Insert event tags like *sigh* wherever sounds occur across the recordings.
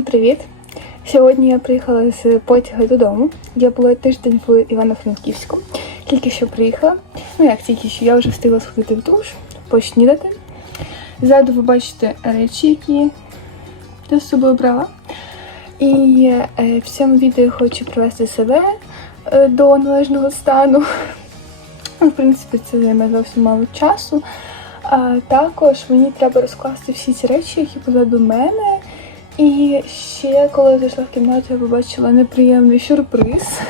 Всім привіт! Сьогодні я приїхала з потяга додому. Я була тиждень в Івано-Франківську. Тільки що приїхала. Ну як тільки що я вже встигла сходити в душ, поснідати. Ззаду ви бачите речі, які я з собою брала. І е, в цьому відео хочу привести себе е, до належного стану. Ну, в принципі, це займе зовсім мало часу. А також мені треба розкласти всі ці речі, які позаду мене. І ще коли я зайшла в кімнату, я побачила неприємний сюрприз.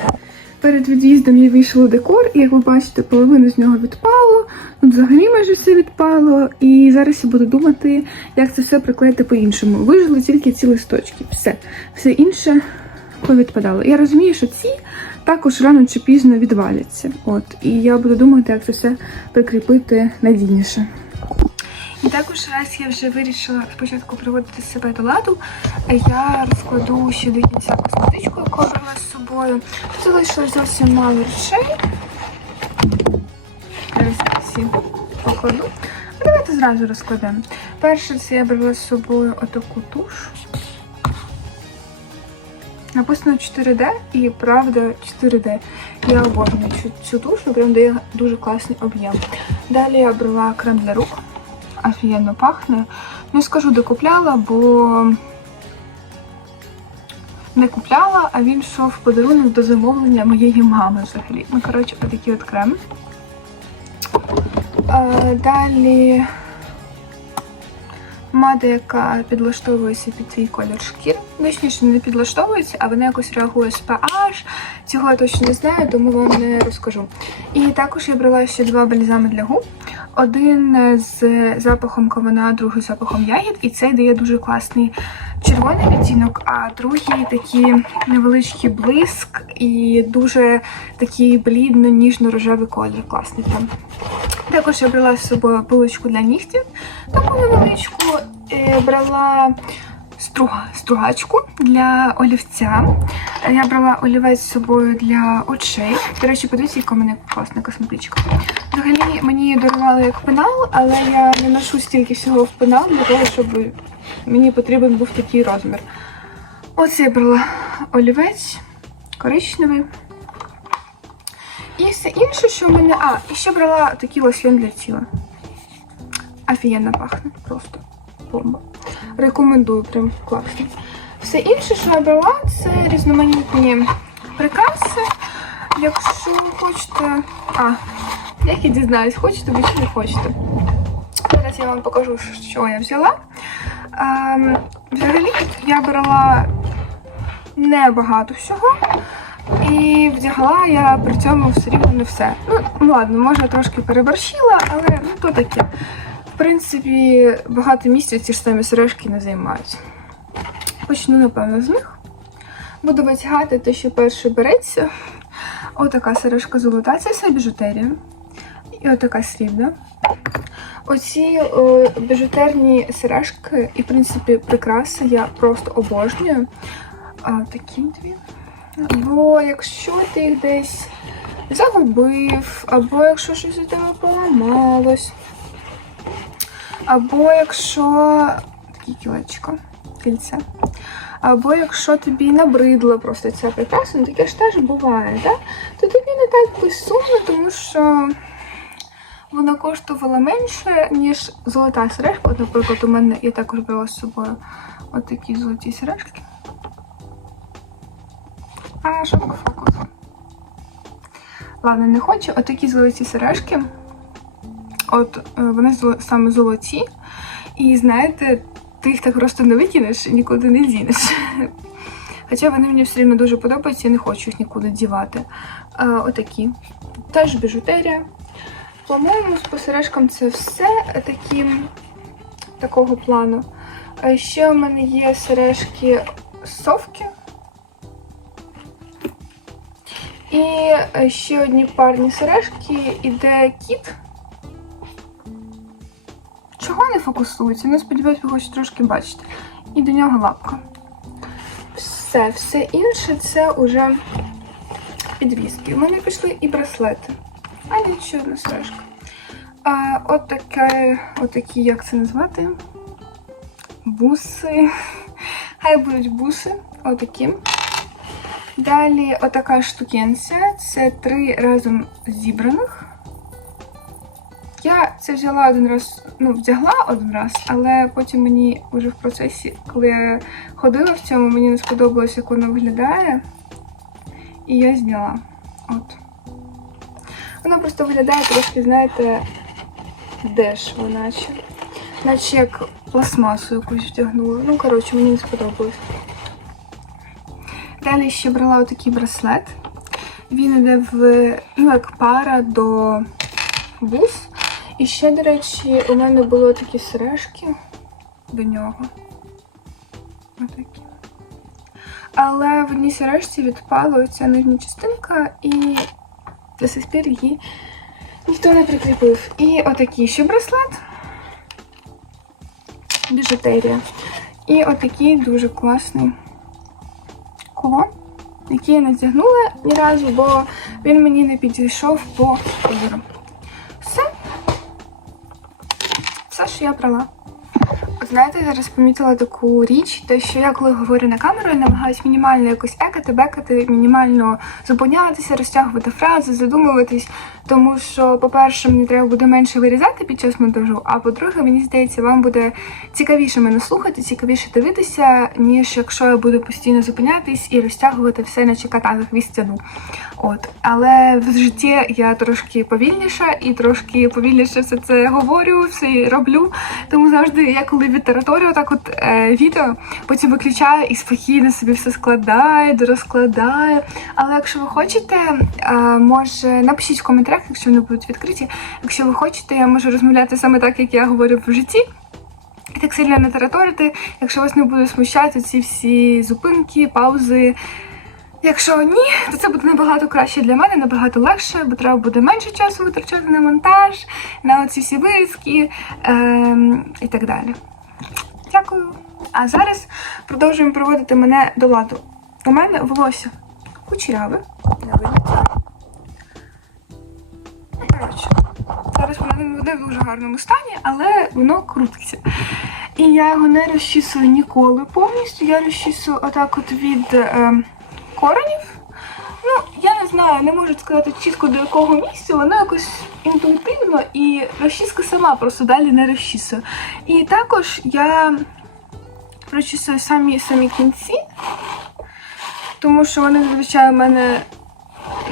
Перед від'їздом я вийшла декор, і як ви бачите, половина з нього відпало. Тут взагалі майже все відпало. І зараз я буду думати, як це все приклеїти по-іншому. Вижили тільки ці листочки. Все. Все інше повідпадало. Я розумію, що ці також рано чи пізно відваляться. От. І я буду думати, як це все прикріпити надійніше. І також раз я вже вирішила спочатку приводити себе до ладу, я розкладу ще до кінця косметичку, яку брала з собою. Залишилось зовсім мало речей. Всі покладу. Ну, давайте зразу розкладемо. Перше, це я брала з собою отаку туш. Написано 4D і правда 4D. Я обожнюю цю, цю тушу, прям дає дуже класний об'єм. Далі я брала крем для рук. Офігенно пахне. Не скажу, де купляла, бо не купляла, а він йшов в подарунок до замовлення моєї мами взагалі. Ну, коротше, отакі от крем. Далі Мада, яка підлаштовується під твій колір шкіри. Точніше, не підлаштовується, а вона якось реагує з pH. Цього я точно не знаю, тому вам не розкажу. І також я брала ще два бальзами для губ. Один з запахом кавуна, другий з запахом ягід, і цей дає дуже класний червоний відтінок, а другий такий невеличкий блиск і дуже такий блідно-ніжно-рожевий колір. Класний там. Також я брала з собою пилочку для нігтів, таку невеличку. Е, Брала струга, стругачку для олівця. Е, Я брала олівець з собою для очей. До речі, подивіться, яка у мене класна косметичка. Взагалі мені дарували як пенал, але я не ношу стільки всього в пенал для того, щоб мені потрібен був такий розмір. Оце я брала олівець коричневий. І все інше, що в мене. А, і ще брала такий лосьйон для тіла. Офігенно пахне, просто бомба. Рекомендую, прям класно. Все інше, що я брала, це різноманітні прикраси. Якщо хочете. А, як я дізнаюсь, хочете ви чи не хочете. Зараз я вам покажу, що я взяла. Ем, взагалі, я брала небагато всього. І вдягла я при цьому все рівно не все. Ну, ладно, може трошки переборщила, але ну то таке. Принципі, багато місця ці ж самі сережки не займають. Почну, напевно, з них. Буду витягати те, що перше береться. Отака сережка золота, це все біжутерія. І отака срібна. Оці о, біжутерні сережки і, в принципі, прикраси я просто обожнюю. А, такі дві. Бо якщо ти їх десь загубив, або якщо щось у тебе поламалось, або якщо такі кілечко, кільце, або якщо тобі набридла просто ця прикраса, ну таке ж теж буває, так? то тобі не так безсумно, тому що вона коштувала менше, ніж золота сережка. От, наприклад, у мене я також брала з собою отакі золоті сережки. А, шапка фокус. Ладно, не хочу. Отакі золоті сережки. От е, вони саме золоті. І знаєте, ти їх так просто не викинеш і нікуди не дінеш. *laughs* Хоча вони мені все рівно дуже подобаються, я не хочу їх нікуди дівати. А, отакі. Теж біжутерія. По-моєму, з посережкам це все такі, такого плану. А ще у мене є сережки совки. І е, ще одні парні сережки, іде кіт. Чого не фокусується? Ну, сподіваюсь, ви хоч трошки бачите. І до нього лапка. Все, все інше це уже підвіски. У мене пішли і браслети. А ні, ще одна сережка. От таке, от такі, як це назвати? Буси. Хай будуть буси, отакі. Далі отака штукенція. Це три разом зібраних. Я це взяла один раз, ну, вдягла один раз, але потім мені вже в процесі, коли я ходила в цьому, мені не сподобалось, як воно виглядає. І я зняла. От. Воно просто виглядає трошки, знаєте, дешево, наче. Наче як пластмасу якусь вдягнула. Ну, коротше, мені не сподобалось. Далі ще брала отакий браслет. Він іде в, ну, як пара до бус. І ще, до речі, у мене були такі сережки до нього. Отакі. Але в одній сережці відпала оця нижня частинка, і до сих пір її ніхто не прикріпив. І отакий ще браслет. Біжутерія. І отакий дуже класний кулон, який я не вдягнула ні разу, бо він мені не підійшов по кольору. Все, що я брала. От Знаєте, я зараз помітила таку річ, те, що я коли говорю на камеру, я намагаюся мінімально якось екати, бекати, мінімально зупинятися, розтягувати фрази, задумуватись. Тому що, по-перше, мені треба буде менше вирізати під час монтажу, а по-друге, мені здається, вам буде цікавіше мене слухати, цікавіше дивитися, ніж якщо я буду постійно зупинятись і розтягувати все, наче кота за хвіст. От. Але в житті я трошки повільніша і трошки повільніше все це говорю, все роблю. Тому завжди я коли відтараторю так от е, відео, потім виключаю і спокійно собі все складаю, розкладаю. Але якщо ви хочете, е, може напишіть в коментарях, якщо вони будуть відкриті. Якщо ви хочете, я можу розмовляти саме так, як я говорю в житті. І так сильно не тараторити, якщо вас не буде смущати ці всі зупинки, паузи. Якщо ні, то це буде набагато краще для мене, набагато легше, бо треба буде менше часу витрачати на монтаж, на оці всі вирізки ем, і так далі. Дякую. А зараз продовжуємо проводити мене до ладу. У мене волосся кучеряве. Не видно. Коротше, зараз воно не в дуже гарному стані, але воно крутиться. І я його не розчісую ніколи повністю. Я розчісую отак от від е, коренів. Ну, я не знаю, не можу сказати чітко до якого місця, воно якось інтуїтивно і розчіска сама просто далі не розчісує. І також я прочісую самі самі кінці, тому що вони зазвичай у мене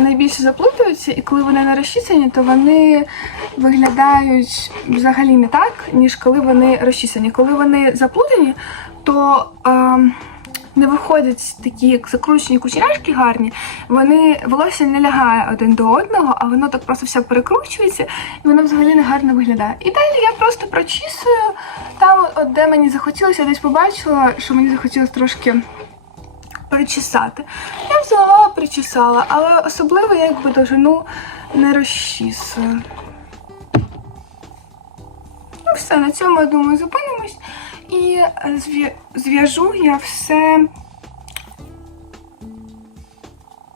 найбільше заплутуються, і коли вони не розчісані, то вони виглядають взагалі не так, ніж коли вони розчісані. Коли вони заплутані, то ем, не виходять такі як закручені кучеряшки гарні, вони волосся не лягає один до одного, а воно так просто все перекручується, і воно взагалі не гарно виглядає. І далі я просто прочісую там, от де мені захотілося, я десь побачила, що мені захотілося трошки перечесати. Я взяла, причесала, але особливо я якби довжину не розчісую. Ну все, на цьому, я думаю, зупинимось. І зв'яжу я все.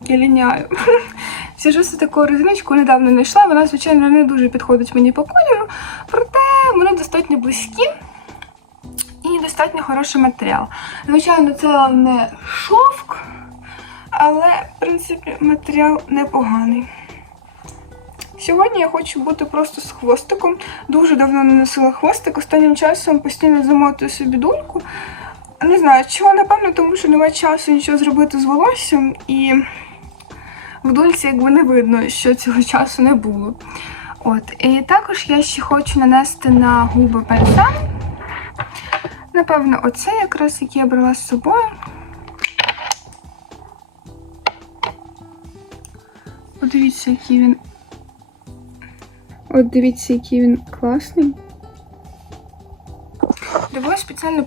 Я ліняю. *laughs* Все таку резиночку, недавно знайшла. Вона, звичайно, не дуже підходить мені по кольору, проте вони достатньо близькі і достатньо хороший матеріал. Звичайно, це не шовк, принципі, матеріал непоганий. Сьогодні я хочу бути просто з хвостиком. Дуже давно не носила хвостик. Останнім часом постійно замотую собі дульку. Не знаю, чого, напевно, тому що немає часу нічого зробити з волоссям, і в дульці якби не видно, що цього часу не було. От. І також я ще хочу нанести на губи бальзам. Напевно, оце якраз який я брала з собою. Подивіться, який він. От дивіться, який він класний. Люблю спеціально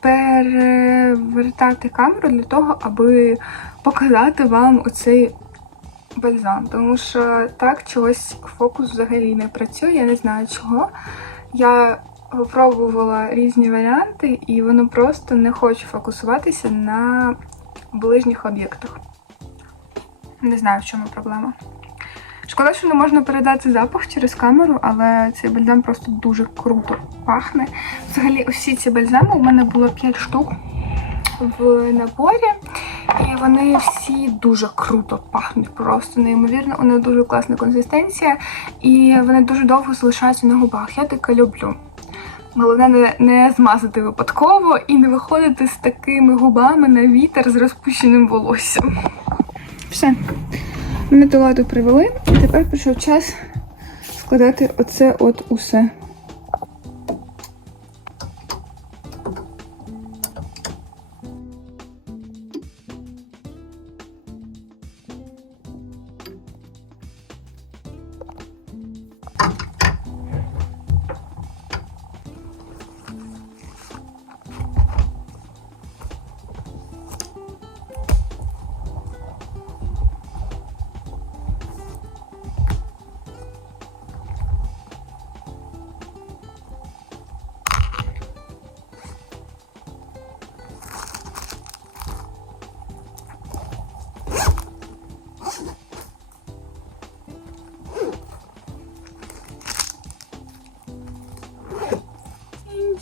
перевертати камеру для того, аби показати вам оцей бальзам. Тому що так чогось фокус взагалі не працює, я не знаю чого. Я пробувала різні варіанти, і воно просто не хоче фокусуватися на ближніх об'єктах. Не знаю, в чому проблема. Шкода, що не можна передати запах через камеру, але цей бальзам просто дуже круто пахне. Взагалі, усі ці бальзами у мене було 5 штук. в наборі. І вони всі дуже круто пахнуть, просто неймовірно. У них дуже класна консистенція, і вони дуже довго залишаються на губах. Я таке люблю. Головне не, не змазати випадково і не виходити з такими губами на вітер з розпущеним волоссям. Все. Мене до ладу привели, і тепер прийшов час складати оце от усе.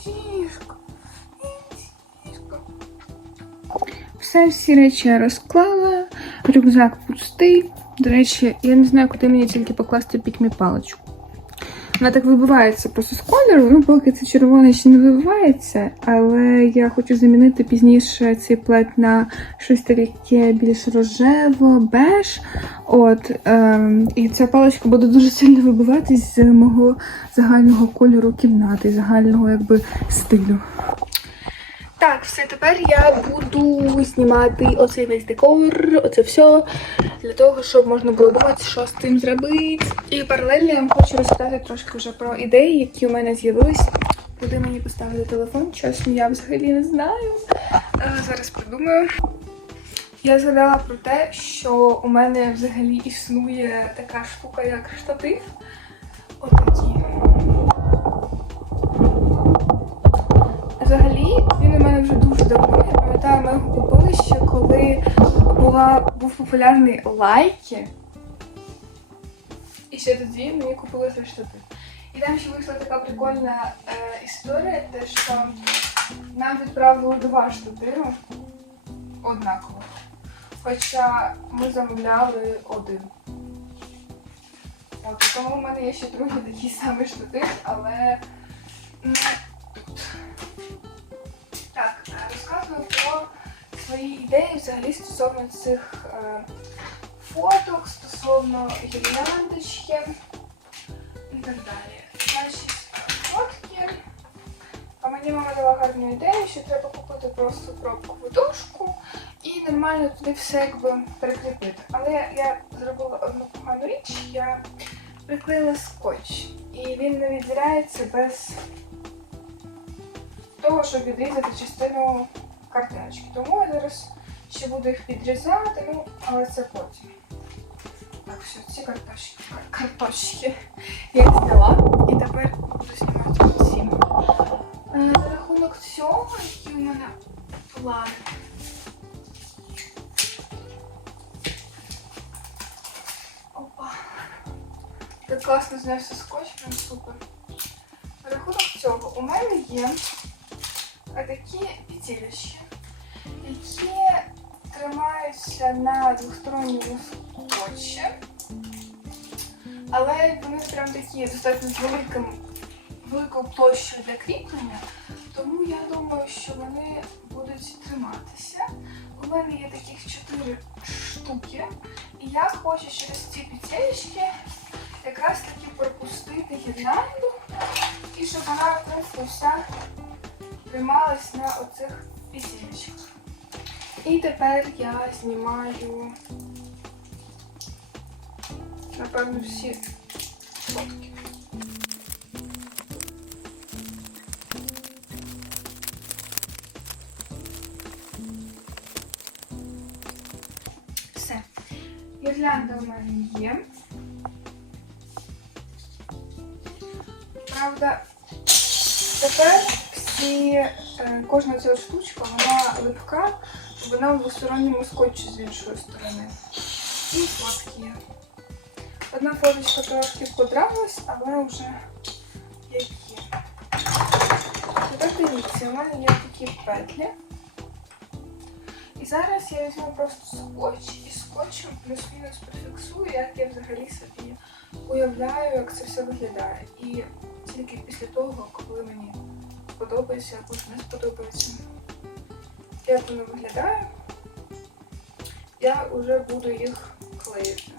Індішко. Все, всі речі я розклала, рюкзак пустий. До речі, я не знаю, куди мені тільки покласти пікмі паличку. Вона так вибивається просто з кольору, ну поки це червоне ще не вибивається, але я хочу замінити пізніше цей плед на щось таке більш рожево, беж. От, ем, і ця паличка буде дуже сильно вибиватись з мого загального кольору кімнати, загального якби стилю. Так, все, тепер я буду знімати оцей весь декор, оце все, для того, щоб можна було думати, що з цим зробити. І паралельно я вам хочу розказати трошки вже про ідеї, які у мене з'явились. Куди мені поставити телефон? Чесно, я взагалі не знаю. Е, Зараз придумаю. Я згадала про те, що у мене взагалі існує така штука, як штатив. Отакі. Взагалі, він у мене вже дуже давно. Я пам'ятаю, ми його купили ще коли була, був популярний лайки. І ще тоді мені купили цей штатив. І там ще вийшла така прикольна е, історія, те, що нам відправили два штативи однаково. Хоча ми замовляли один. От, тому в мене є ще другий такий самий штатив, але свої ідеї взагалі стосовно цих е, фоток, стосовно гірляндочки і так далі. Значить, фотки. А мені мама дала гарну ідею, що треба купити просто пробкову дошку і нормально туди все якби прикріпити. Але я зробила одну погану річ, я приклеїла скотч. І він не відділяється без того, щоб відрізати частину картиночки. Тому я зараз ще буду їх підрізати, ну, але це потім. Так, все, ці картошки, картошки я зняла і тепер буду знімати ці. Е, На рахунок цього, які у мене плани. Опа. Так класно знявся скотч, прям супер. На рахунок цього у мене є такі петелечки, які тримаються на двосторонньому скотчі, але вони прям такі достатньо з великим, великою площею для кріплення, тому я думаю, що вони будуть триматися. У мене є таких чотири штуки, і я хочу через ці петелечки якраз таки пропустити гірлянду, і щоб вона, в принципі, вся трималась на оцих петелечках. І тепер я знімаю, напевно, всі фотки. Все. Гірлянда у мене є. Кожна ця штучка, вона липка, вона в двосторонньому скотчі з іншої сторони. І фотки. Одна фоточка трошки подралась, але вже як є. Тепер дивіться, у мене є такі петлі. І зараз я візьму просто скотч і скотчем плюс-мінус прифіксую, як я взагалі собі уявляю, як це все виглядає. І тільки після того, коли мені сподобається або не сподобається, як вони виглядають, я вже буду їх клеїти.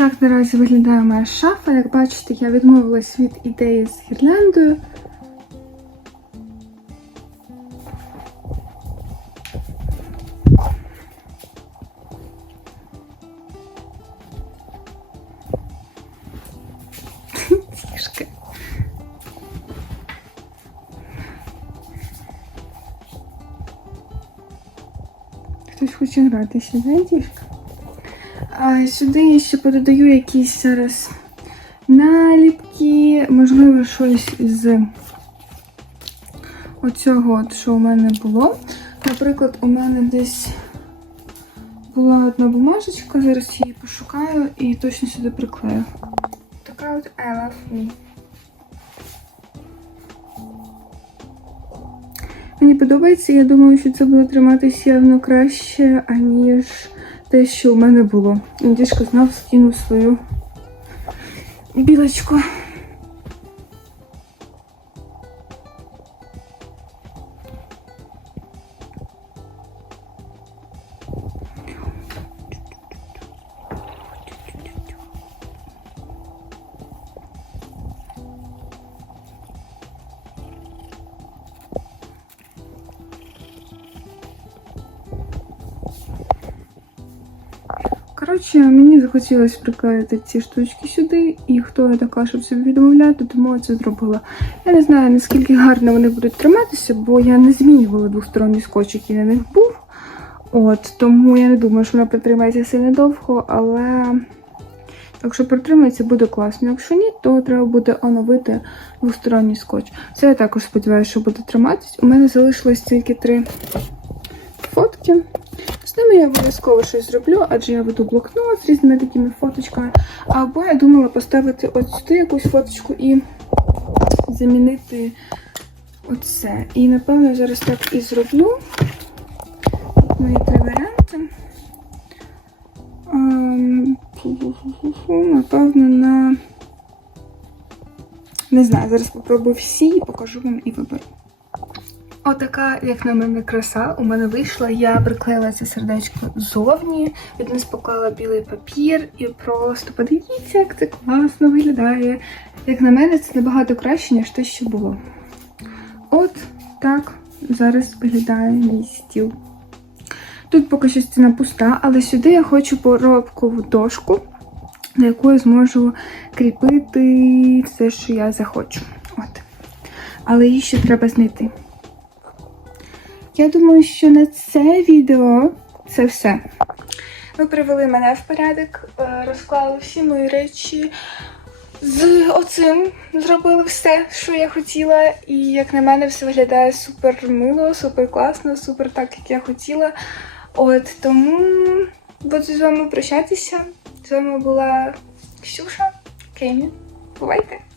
Отак наразі виглядає моя шафа. Як бачите, я відмовилась від ідеї з гірляндою. Хтось хоче гратися, дівка? А сюди я ще пододаю якісь зараз наліпки, можливо, щось з оцього, от, що у мене було. Наприклад, у мене десь була одна бумажечка, зараз її пошукаю і точно сюди приклею. Така от I. Мені подобається, я думаю, що це буде триматися явно краще, аніж те, що у мене було. Індішка знов скинув свою білочку. Мені захотілося приклеїти ці штучки сюди, і хто я така, щоб собі відмовляти, тому я це зробила. Я не знаю, наскільки гарно вони будуть триматися, бо я не змінювала двосторонній скотч, який на них був. От, тому я не думаю, що вона протримається сильно довго, але якщо протримається, буде класно. Якщо ні, то треба буде оновити двосторонній скотч. Це я також сподіваюся, що буде триматись. У мене залишилось тільки три фотки. Ними я обов'язково щось зроблю, адже я веду блокнот з різними такими фоточками. Або я думала поставити от сюди якусь фоточку і замінити оце. І напевно я зараз так і зроблю. Мої три варіанти. Ем, Напевно, на. Не знаю, зараз попробую всі і покажу вам і виберу. Отака, як на мене, краса у мене вийшла. Я приклеїла це сердечко зовні, відниз поклала білий папір і просто подивіться, як це класно виглядає. Як на мене, це набагато краще, ніж те, що було. От так зараз виглядає мій стіл. Тут поки що стіна пуста, але сюди я хочу поробкову дошку, на яку я зможу кріпити все, що я захочу. От. Але її ще треба знайти. Я думаю, що на це відео це все. Ви привели мене в порядок, е, розклали всі мої речі. З оцим зробили все, що я хотіла. І як на мене, все виглядає супер мило, супер класно, супер так, як я хотіла. От тому буду з вами прощатися. З вами була Ксюша Кемі. Бувайте!